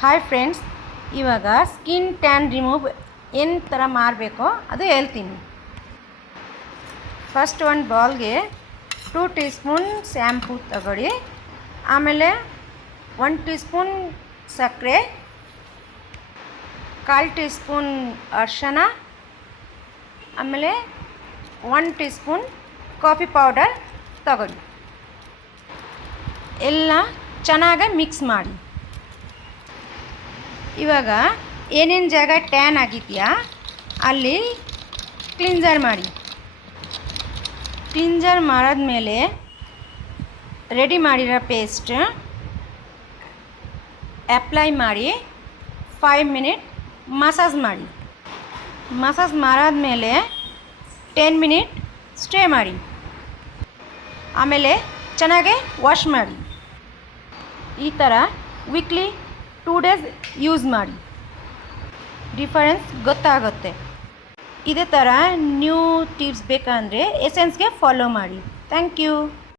Hi friends, ಇವಾಗ skin tan remove ಏನು ಥರ ಮಾಡಬೇಕೋ ಅದು ಹೇಳ್ತೀನಿ. ಫಸ್ಟ್ ಒಂದು ಬೌಲ್ಗೆ 2 ಟೀ ಸ್ಪೂನ್ ಶ್ಯಾಂಪು ತಗೊಳ್ಳಿ. ಆಮೇಲೆ 1 ಟೀ ಸ್ಪೂನ್ ಸಕ್ಕರೆ, 1/4 ಟೀ ಸ್ಪೂನ್ ಅರಿಶಿನ, ಆಮೇಲೆ 1 ಟೀ ಸ್ಪೂನ್ ಕಾಫಿ ಪೌಡರ್ ತಗೊಳ್ಳಿ. ಎಲ್ಲ ಚೆನ್ನಾಗಿ ಮಿಕ್ಸ್ ಮಾಡಿ. ಇವಾಗ ಏನೇನು ಜಾಗ ಟ್ಯಾನ್ ಆಗಿದೆಯಾ ಅಲ್ಲಿ ಕ್ಲಿನ್ಸರ್ ಮಾಡಿ. ಕ್ಲಿನ್ಸರ್ ಮಾಡಿದ್ಮೇಲೆ ರೆಡಿ ಮಾಡಿರೋ ಪೇಸ್ಟ್ ಅಪ್ಲೈ ಮಾಡಿ 5 ಮಿನಿಟ್ ಮಸಾಜ್ ಮಾಡಿ. ಮಸಾಜ್ ಮಾಡಾದ್ಮೇಲೆ 10 ಮಿನಿಟ್ ಸ್ಟೇ ಮಾಡಿ. ಆಮೇಲೆ ಚೆನ್ನಾಗಿ ವಾಶ್ ಮಾಡಿ. ಈ ಥರ ವೀಕ್ಲಿ 2 ಡೇಸ್ ಯೂಸ್ ಮಾಡಿ, ಡಿಫರೆನ್ಸ್ ಗೊತ್ತಾಗುತ್ತೆ. ಇದೇ ಥರ ನ್ಯೂ ಟಿಪ್ಸ್ ಬೇಕಂದರೆ ಎಸೆನ್ಸ್ಗೆ ಫಾಲೋ ಮಾಡಿ. Thank you.